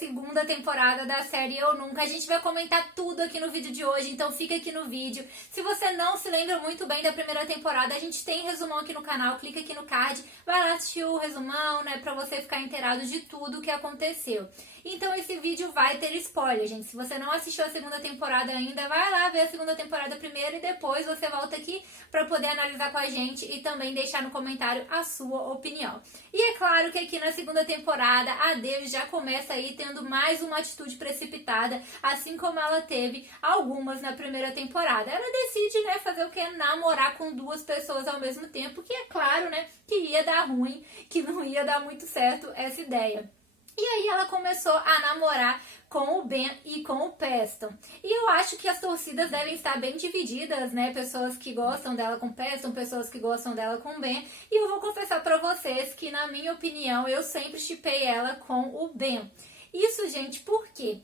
segunda temporada da série Eu Nunca. A gente vai comentar tudo aqui no vídeo de hoje, então fica aqui no vídeo. Se você não se lembra muito bem da primeira temporada, a gente tem resumão aqui no canal, clica aqui no card, vai lá assistir o resumão, né, pra você ficar inteirado de tudo o que aconteceu. Então esse vídeo vai ter spoiler, gente. Se você não assistiu a segunda temporada ainda, vai lá ver a segunda temporada primeiro e depois você volta aqui para poder analisar com a gente e também deixar no comentário a sua opinião. E é claro que aqui na segunda temporada a Dev já começa aí tendo mais uma atitude precipitada, assim como ela teve algumas na primeira temporada. Ela decide, né, fazer o que? Namorar com duas pessoas ao mesmo tempo, que é claro, né, que ia dar ruim, que não ia dar muito certo essa ideia. E aí ela começou a namorar com o Ben e com o Preston. E eu acho que as torcidas devem estar bem divididas, né? Pessoas que gostam dela com o Preston, pessoas que gostam dela com o Ben. E eu vou confessar pra vocês que, na minha opinião, eu sempre shippei ela com o Ben. Isso, gente, por quê?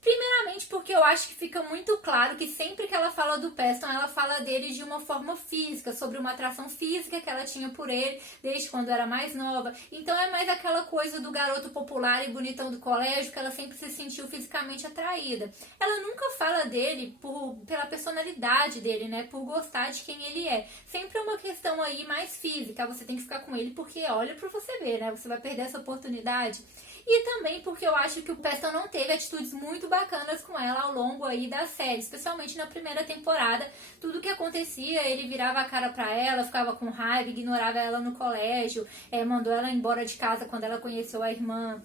Primeiramente porque eu acho que fica muito claro que sempre que ela fala do Preston, ela fala dele de uma forma física, sobre uma atração física que ela tinha por ele desde quando era mais nova. Então é mais aquela coisa do garoto popular e bonitão do colégio, que ela sempre se sentiu fisicamente atraída. Ela nunca fala dele pela personalidade dele, né, por gostar de quem ele é. Sempre é uma questão aí mais física, você tem que ficar com ele porque olha pra você ver, né, você vai perder essa oportunidade. E também porque eu acho que o Preston não teve atitudes muito bacanas com ela ao longo aí da série, especialmente na primeira temporada. Tudo que acontecia, ele virava a cara pra ela, ficava com raiva, ignorava ela no colégio, mandou ela embora de casa quando ela conheceu a irmã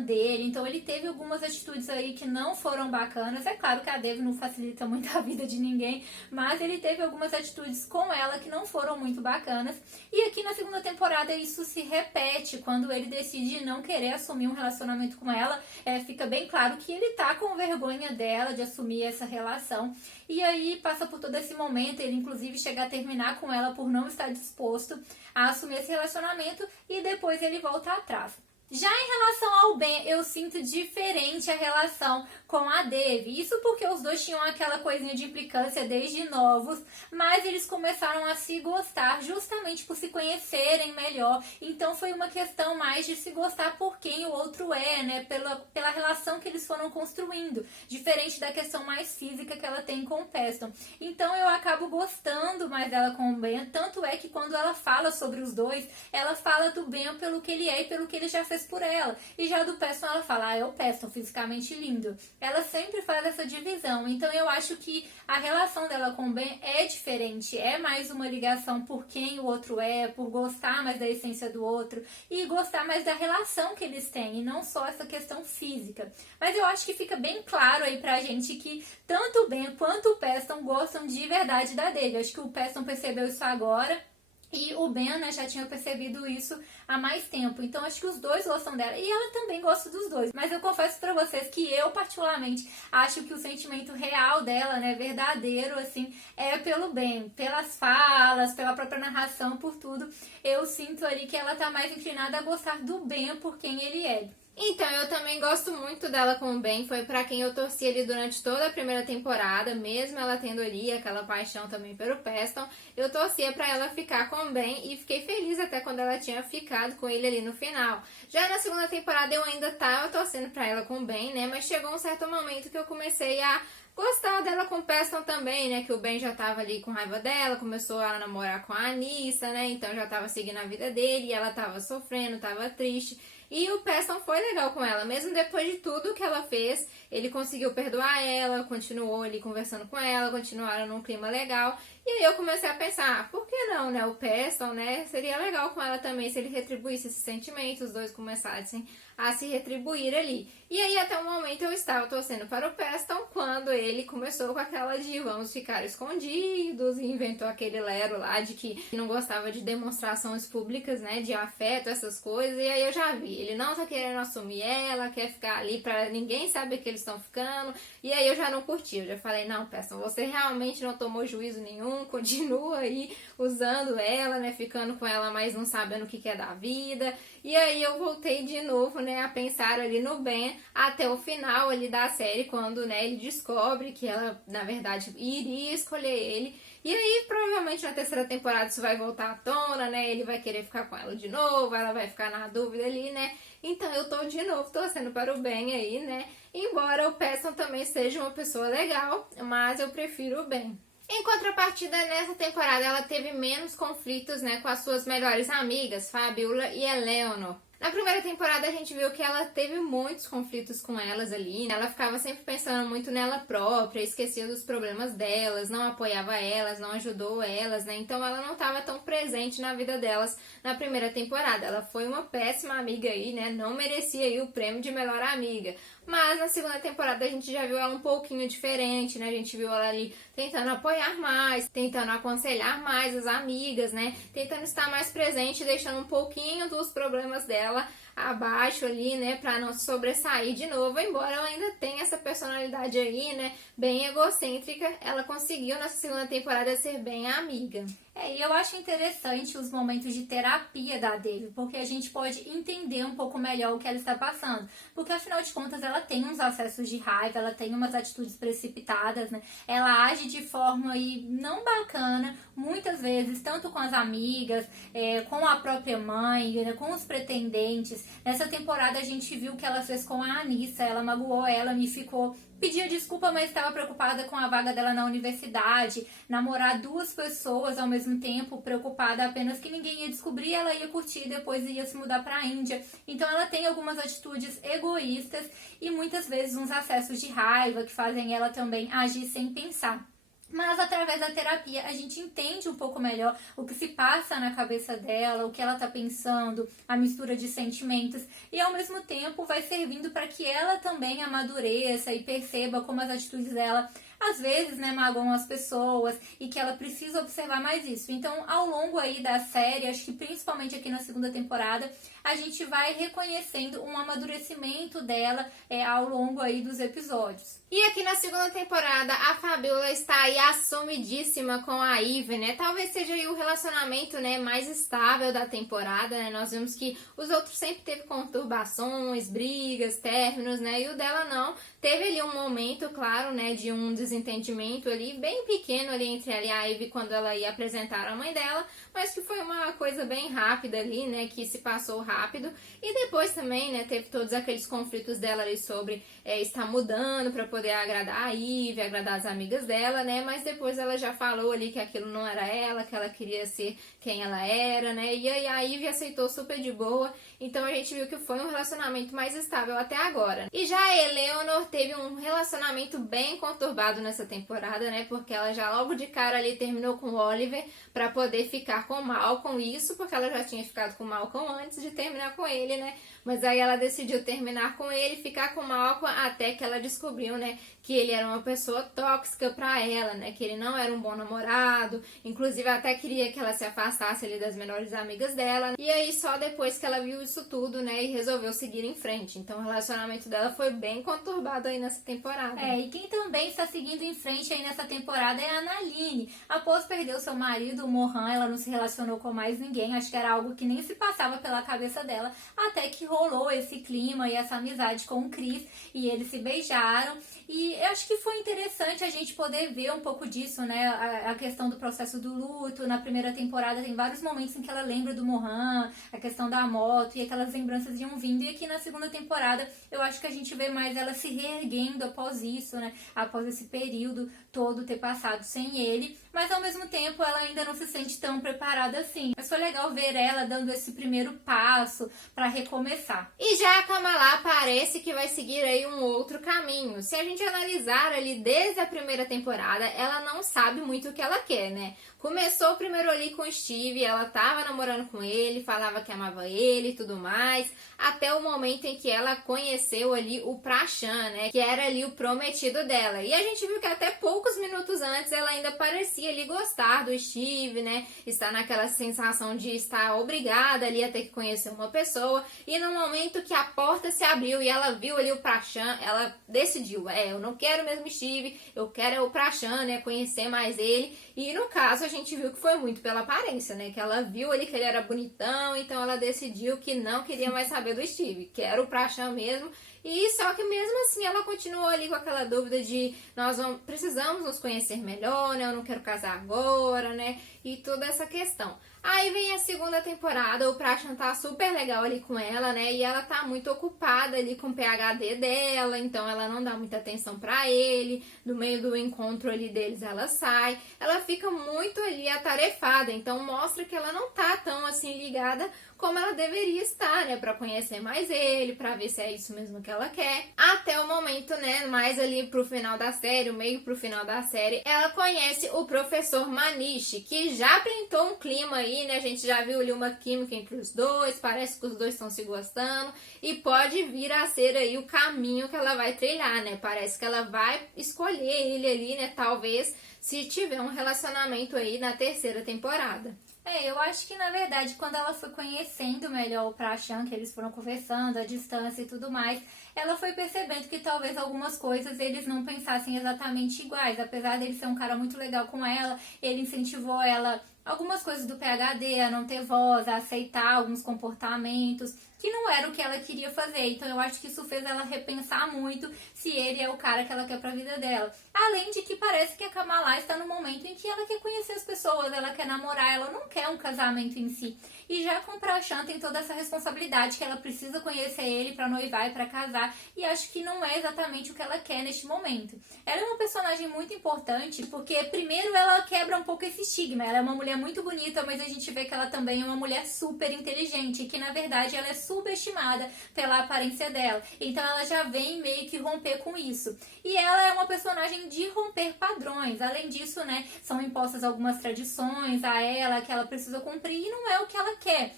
dele. Então ele teve algumas atitudes aí que não foram bacanas. É claro que a Dev não facilita muito a vida de ninguém, mas ele teve algumas atitudes com ela que não foram muito bacanas. E aqui na segunda temporada isso se repete, quando ele decide não querer assumir um relacionamento com ela. Fica bem claro que ele tá com vergonha dela de assumir essa relação. E aí passa por todo esse momento, ele inclusive chega a terminar com ela por não estar disposto a assumir esse relacionamento e depois ele volta atrás. Já em relação ao Ben, eu sinto diferente a relação com a Dev. Isso porque os dois tinham aquela coisinha de implicância desde novos, mas eles começaram a se gostar justamente por se conhecerem melhor. Então foi uma questão mais de se gostar por quem o outro é, né? Pela relação que eles foram construindo. Diferente da questão mais física que ela tem com o Preston. Então eu acabo gostando mais dela com o Ben. Tanto é que quando ela fala sobre os dois, ela fala do Ben pelo que ele é e pelo que ele já fez por ela. E já do Preston ela fala, é o Preston, fisicamente lindo. Ela sempre faz essa divisão. Então eu acho que a relação dela com o Ben é diferente. É mais uma ligação por quem o outro é, por gostar mais da essência do outro e gostar mais da relação que eles têm, e não só essa questão física. Mas eu acho que fica bem claro aí pra gente que tanto o Ben quanto o Preston gostam de verdade da Dev. Eu acho que o Preston percebeu isso agora. E o Ben, né, já tinha percebido isso há mais tempo. Então acho que os dois gostam dela. E ela também gosta dos dois. Mas eu confesso pra vocês que eu, particularmente, acho que o sentimento real dela, né, verdadeiro, assim, é pelo Ben. Pelas falas, pela própria narração, por tudo. Eu sinto ali que ela tá mais inclinada a gostar do Ben por quem ele é. Então, eu também gosto muito dela com o Ben, foi pra quem eu torci ali durante toda a primeira temporada, mesmo ela tendo ali aquela paixão também pelo Preston, eu torcia pra ela ficar com o Ben e fiquei feliz até quando ela tinha ficado com ele ali no final. Já na segunda temporada eu ainda tava torcendo pra ela com o Ben, né, mas chegou um certo momento que eu comecei a gostar dela com o Preston também, né, que o Ben já tava ali com raiva dela, começou a namorar com a Anissa, né, então já tava seguindo a vida dele e ela tava sofrendo, tava triste. E o Preston foi legal com ela, mesmo depois de tudo que ela fez, ele conseguiu perdoar ela, continuou ali conversando com ela, continuaram num clima legal. E aí eu comecei a pensar, por que não, né, o Preston, né, seria legal com ela também se ele retribuísse esses sentimentos, os dois começassem a se retribuir ali. E aí até o momento eu estava torcendo para o Preston quando ele começou com aquela de vamos ficar escondidos e inventou aquele lero lá de que não gostava de demonstrações públicas, né, de afeto, essas coisas. E aí eu já vi, ele não tá querendo assumir ela, quer ficar ali pra ninguém saber que eles estão ficando. E aí eu já não curti, eu já falei, não, Preston, você realmente não tomou juízo nenhum, continua aí usando ela, né, ficando com ela, mas não sabendo o que é da vida. E aí eu voltei de novo, né, a pensar ali no Ben até o final ali da série, quando, né, ele descobre que ela, na verdade, iria escolher ele. E aí, provavelmente na terceira temporada isso vai voltar à tona, né? Ele vai querer ficar com ela de novo, ela vai ficar na dúvida ali, né? Então eu tô de novo torcendo para o Ben aí, né? Embora o Preston também seja uma pessoa legal, mas eu prefiro o Ben. Em contrapartida, nessa temporada ela teve menos conflitos, né, com as suas melhores amigas, Fabiola e Eleanor. Na primeira temporada a gente viu que ela teve muitos conflitos com elas ali, né? Ela ficava sempre pensando muito nela própria, esquecia dos problemas delas, não apoiava elas, não ajudou elas, né? Então ela não estava tão presente na vida delas na primeira temporada. Ela foi uma péssima amiga aí, né? Não merecia aí o prêmio de melhor amiga. Mas na segunda temporada a gente já viu ela um pouquinho diferente, né? A gente viu ela ali tentando apoiar mais, tentando aconselhar mais as amigas, né? Tentando estar mais presente, deixando um pouquinho dos problemas dela abaixo ali, né? Pra não sobressair de novo, embora ela ainda tenha essa personalidade aí, né? Bem egocêntrica, ela conseguiu nessa segunda temporada ser bem a amiga. E eu acho interessante os momentos de terapia da Debbie, porque a gente pode entender um pouco melhor o que ela está passando. Porque, afinal de contas, ela tem uns acessos de raiva, ela tem umas atitudes precipitadas, né? Ela age de forma aí não bacana, muitas vezes, tanto com as amigas, com a própria mãe, né? Com os pretendentes. Nessa temporada, a gente viu o que ela fez com a Anissa, ela magoou ela, me ficou... Pedia desculpa, mas estava preocupada com a vaga dela na universidade, namorar duas pessoas ao mesmo tempo, preocupada apenas que ninguém ia descobrir, ela ia curtir e depois ia se mudar para a Índia. Então ela tem algumas atitudes egoístas e muitas vezes uns acessos de raiva que fazem ela também agir sem pensar. Mas através da terapia a gente entende um pouco melhor o que se passa na cabeça dela, o que ela tá pensando, a mistura de sentimentos, e ao mesmo tempo vai servindo para que ela também amadureça e perceba como as atitudes dela às vezes, né, magoam as pessoas e que ela precisa observar mais isso. Então, ao longo aí da série, acho que principalmente aqui na segunda temporada, a gente vai reconhecendo um amadurecimento dela ao longo aí dos episódios. E aqui na segunda temporada, a Fabiola está aí assumidíssima com a Ivy, né? Talvez seja aí o relacionamento, né, mais estável da temporada, né? Nós vimos que os outros sempre teve conturbações, brigas, términos, né? E o dela não. Teve ali um momento, claro, né, de um desentendimento ali, bem pequeno ali entre ela e a Ivy quando ela ia apresentar a mãe dela, mas que foi uma coisa bem rápida ali, né, que se passou rápido. E depois também, né, teve todos aqueles conflitos dela ali sobre estar mudando para poder agradar a Ivy, agradar as amigas dela, né, mas depois ela já falou ali que aquilo não era ela, que ela queria ser quem ela era, né, e aí a Ivy aceitou super de boa. Então a gente viu que foi um relacionamento mais estável até agora. E já a Eleanor teve um relacionamento bem conturbado nessa temporada, né? Porque ela já logo de cara ali terminou com o Oliver pra poder ficar com o Malcolm. Isso porque ela já tinha ficado com o Malcolm antes de terminar com ele, né? Mas aí ela decidiu terminar com ele, ficar com o Malcolm, até que ela descobriu, né, que ele era uma pessoa tóxica pra ela, né, que ele não era um bom namorado, inclusive até queria que ela se afastasse ali das melhores amigas dela. E aí só depois que ela viu isso tudo, né, e resolveu seguir em frente. Então o relacionamento dela foi bem conturbado aí nessa temporada. E quem também está seguindo em frente aí nessa temporada é a Naline. Após perder o seu marido, o Mohan, ela não se relacionou com mais ninguém, acho que era algo que nem se passava pela cabeça dela, até que rolou esse clima e essa amizade com o Chris, e eles se beijaram. E eu acho que foi interessante a gente poder ver um pouco disso, né? A questão do processo do luto. Na primeira temporada tem vários momentos em que ela lembra do Mohan, a questão da moto e aquelas lembranças iam vindo. E aqui na segunda temporada eu acho que a gente vê mais ela se reerguendo após isso, né? Após esse período todo ter passado sem ele. Mas ao mesmo tempo ela ainda não se sente tão preparada assim. Mas foi legal ver ela dando esse primeiro passo para recomeçar. E já a Kamala parece que vai seguir aí um outro caminho. Se a gente analisar ali desde a primeira temporada, ela não sabe muito o que ela quer, né? Começou primeiro ali com o Steve, ela tava namorando com ele, falava que amava ele e tudo mais, até o momento em que ela conheceu ali o Prashan, né, que era ali o prometido dela. E a gente viu que até poucos minutos antes ela ainda parecia ali gostar do Steve, né, estar naquela sensação de estar obrigada ali a ter que conhecer uma pessoa. E no momento que a porta se abriu e ela viu ali o Prashan, ela decidiu, eu não quero mesmo Steve, eu quero o Prashan, né, conhecer mais ele. E no caso a gente viu que foi muito pela aparência, né? Que ela viu ali que ele era bonitão, então ela decidiu que não queria mais saber do Steve, que era o Prashan mesmo. E só que mesmo assim ela continuou ali com aquela dúvida de precisamos nos conhecer melhor, né? Eu não quero casar casar agora, né? E toda essa questão. Aí vem a segunda temporada, o Prashant tá super legal ali com ela, né? E ela tá muito ocupada ali com o PhD dela, então ela não dá muita atenção pra ele. No meio do encontro ali deles, ela sai. Ela fica muito ali atarefada, então mostra que ela não tá tão assim ligada como ela deveria estar, né? Pra conhecer mais ele, pra ver se é isso mesmo que ela quer. Até o momento, né? Mais ali pro final da série, o meio pro final da série, ela conhece o professor Manish, que já pintou um clima aí, né? A gente já viu ali uma química entre os dois, parece que os dois estão se gostando e pode vir a ser aí o caminho que ela vai trilhar, né? Parece que ela vai escolher ele ali, né? Talvez se tiver um relacionamento aí na terceira temporada. Eu acho que na verdade quando ela foi conhecendo melhor o Prashant, que eles foram conversando, a distância e tudo mais, ela foi percebendo que talvez algumas coisas eles não pensassem exatamente iguais. Apesar dele ser um cara muito legal com ela, ele incentivou ela algumas coisas do PhD, a não ter voz, a aceitar alguns comportamentos que não era o que ela queria fazer. Então eu acho que isso fez ela repensar muito se ele é o cara que ela quer pra vida dela. Além de que parece que a Kamala está no momento em que ela quer conhecer as pessoas, ela quer namorar, ela não quer um casamento em si. E já com o Prashant tem toda essa responsabilidade que ela precisa conhecer ele pra noivar e pra casar, e acho que não é exatamente o que ela quer neste momento. Ela é uma personagem muito importante porque primeiro ela quebra um pouco esse estigma. Ela é uma mulher muito bonita, mas a gente vê que ela também é uma mulher super inteligente, e que na verdade ela é subestimada pela aparência dela. Então ela já vem meio que romper com isso. E ela é uma personagem de romper padrões. Além disso, né, são impostas algumas tradições a ela que ela precisa cumprir e não é o que ela quer.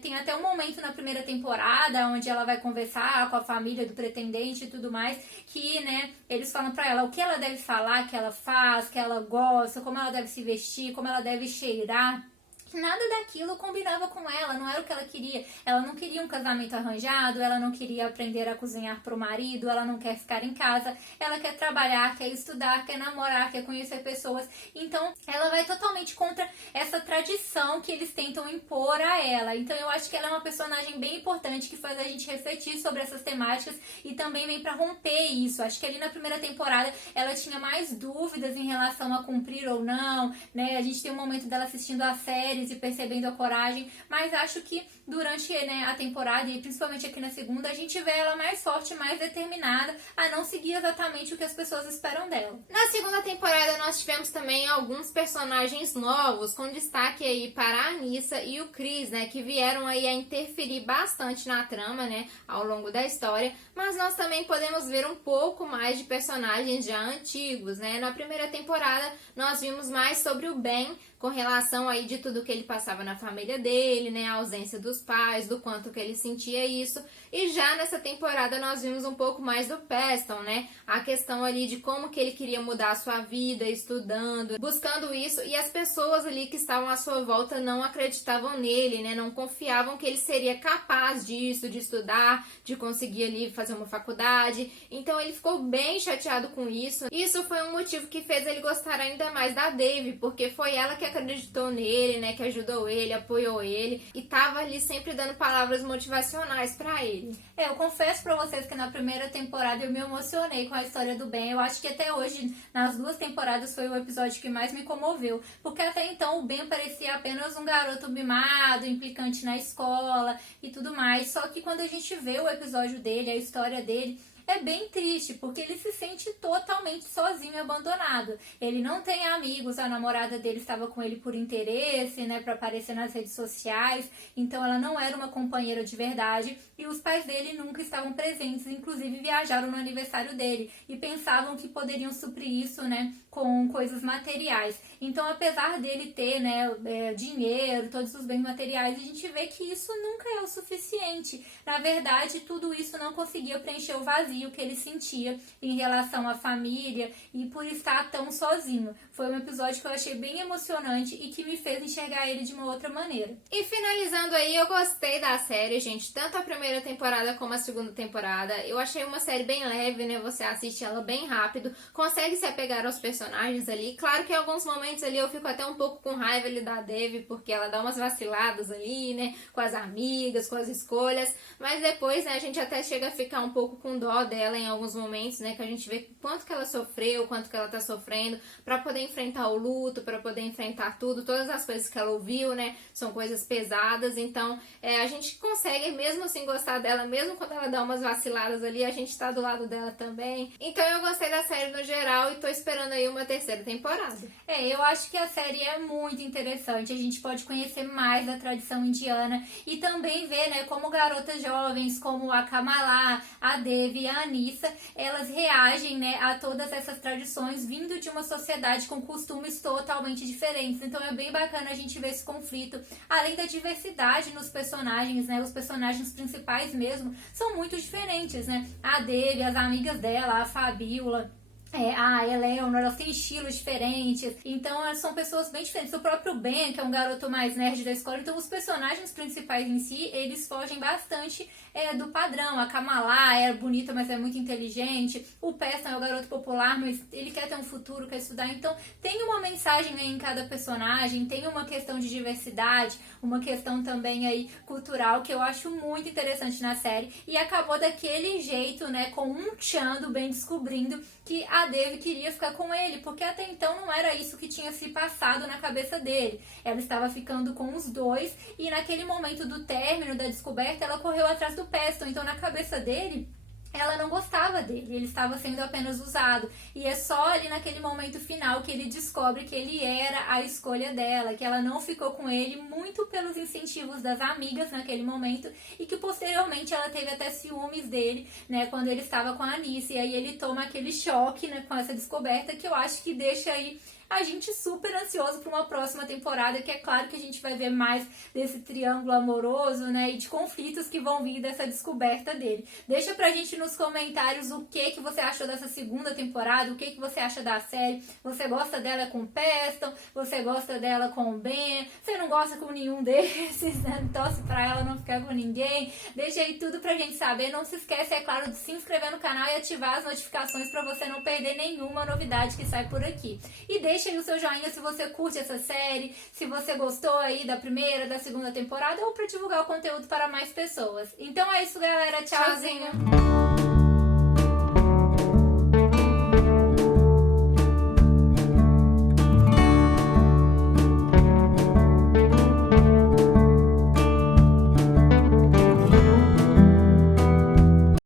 Tem até um momento na primeira temporada onde ela vai conversar com a família do pretendente e tudo mais, que, né, eles falam pra ela o que ela deve falar, que ela faz, que ela gosta, como ela deve se vestir, como ela deve cheirar. Nada daquilo combinava com ela, não era o que ela queria. Ela não queria um casamento arranjado, ela não queria aprender a cozinhar pro marido, ela não quer ficar em casa, ela quer trabalhar, quer estudar, quer namorar, quer conhecer pessoas. Então, ela vai totalmente contra essa tradição que eles tentam impor a ela. Então, eu acho que ela é uma personagem bem importante que faz a gente refletir sobre essas temáticas e também vem pra romper isso. Acho que ali na primeira temporada ela tinha mais dúvidas em relação a cumprir ou não, né? A gente tem um momento dela assistindo a série e percebendo a coragem, mas acho que durante, né, a temporada e principalmente aqui na segunda, a gente vê ela mais forte, mais determinada a não seguir exatamente o que as pessoas esperam dela. Na segunda temporada nós tivemos também alguns personagens novos, com destaque aí para a Anissa e o Chris, né, que vieram aí a interferir bastante na trama, né, ao longo da história, mas nós também podemos ver um pouco mais de personagens já antigos, né. Na primeira temporada nós vimos mais sobre o Ben, com relação aí de tudo que ele passava na família dele, né, a ausência dos pais, do quanto que ele sentia isso. E já nessa temporada nós vimos um pouco mais do Peston, né, a questão ali de como que ele queria mudar a sua vida, estudando, buscando isso, e as pessoas ali que estavam à sua volta não acreditavam nele, né, não confiavam que ele seria capaz disso, de estudar, de conseguir ali fazer uma faculdade. Então ele ficou bem chateado com isso. Isso foi um motivo que fez ele gostar ainda mais da Dave, porque foi ela que acreditou nele, né, que ajudou ele, apoiou ele e tava ali sempre dando palavras motivacionais pra ele. Eu confesso pra vocês que na primeira temporada eu me emocionei com a história do Ben. Eu acho que até hoje, nas duas temporadas, foi o episódio que mais me comoveu, porque até então o Ben parecia apenas um garoto mimado, implicante na escola e tudo mais. Só que quando a gente vê o episódio dele, a história dele, é bem triste, porque ele se sente totalmente sozinho e abandonado. Ele não tem amigos, a namorada dele estava com ele por interesse, né, para aparecer nas redes sociais, então ela não era uma companheira de verdade, e os pais dele nunca estavam presentes, inclusive viajaram no aniversário dele, e pensavam que poderiam suprir isso, né, com coisas materiais. Então, apesar dele ter, né, dinheiro, todos os bens materiais, a gente vê que isso nunca é o suficiente. Na verdade, tudo isso não conseguia preencher o vazio que ele sentia em relação à família e por estar tão sozinho. Foi um episódio que eu achei bem emocionante e que me fez enxergar ele de uma outra maneira. E finalizando aí, eu gostei da série, gente, tanto a primeira primeira temporada como a segunda temporada. Eu achei uma série bem leve, né? Você assiste ela bem rápido, consegue se apegar aos personagens ali. Claro que em alguns momentos ali eu fico até um pouco com raiva ali da Dev, porque ela dá umas vaciladas ali, né? Com as amigas, com as escolhas. Mas depois, né, a gente até chega a ficar um pouco com dó dela em alguns momentos, né? Que a gente vê quanto que ela sofreu, quanto que ela tá sofrendo pra poder enfrentar o luto, pra poder enfrentar tudo, todas as coisas que ela ouviu, né? São coisas pesadas, então a gente consegue mesmo assim gostar dela, mesmo quando ela dá umas vaciladas ali, a gente tá do lado dela também. Então eu gostei da série no geral e tô esperando aí uma terceira temporada. Eu acho que a série é muito interessante, a gente pode conhecer mais da tradição indiana e também ver, né, como garotas jovens, como a Kamala, a Devi e a Anissa, elas reagem, né, a todas essas tradições vindo de uma sociedade com costumes totalmente diferentes. Então é bem bacana a gente ver esse conflito, além da diversidade nos personagens, né, os personagens principais mesmo são muito diferentes, né, a Devi, as amigas dela, a Fabiola, a Eleanor, elas têm estilos diferentes, então elas são pessoas bem diferentes. O próprio Ben, que é um garoto mais nerd da escola, então os personagens principais em si, eles fogem bastante do padrão. A Kamala é bonita, mas é muito inteligente. O Peston é o garoto popular, mas ele quer ter um futuro, quer estudar. Então tem uma mensagem aí em cada personagem, tem uma questão de diversidade, uma questão também aí cultural que eu acho muito interessante na série. E acabou daquele jeito, né, com um Chan do Ben descobrindo que a Devi queria ficar com ele, porque até então não era isso que tinha se passado na cabeça dele. Ela estava ficando com os dois e naquele momento do término, da descoberta, ela correu atrás do Peston. Então na cabeça dele, ela não gostava dele, ele estava sendo apenas usado. E é só ali naquele momento final que ele descobre que ele era a escolha dela, que ela não ficou com ele muito pelos incentivos das amigas naquele momento e que posteriormente ela teve até ciúmes dele, né, quando ele estava com a Anissa. E aí ele toma aquele choque, né, com essa descoberta que eu acho que deixa aí a gente super ansioso para uma próxima temporada, que é claro que a gente vai ver mais desse triângulo amoroso, né, e de conflitos que vão vir dessa descoberta dele. Deixa pra gente nos comentários o que você achou dessa segunda temporada, o que você acha da série. Você gosta dela com o Peston? Você gosta dela com o Ben? Você não gosta com nenhum desses, né? Torce pra ela não ficar com ninguém? Deixa aí tudo pra gente saber. Não se esquece, é claro, de se inscrever no canal e ativar as notificações pra você não perder nenhuma novidade que sai por aqui. E deixa aí o seu joinha se você curte essa série, se você gostou aí da primeira, da segunda temporada, ou para divulgar o conteúdo para mais pessoas. Então é isso, galera. Tchauzinho!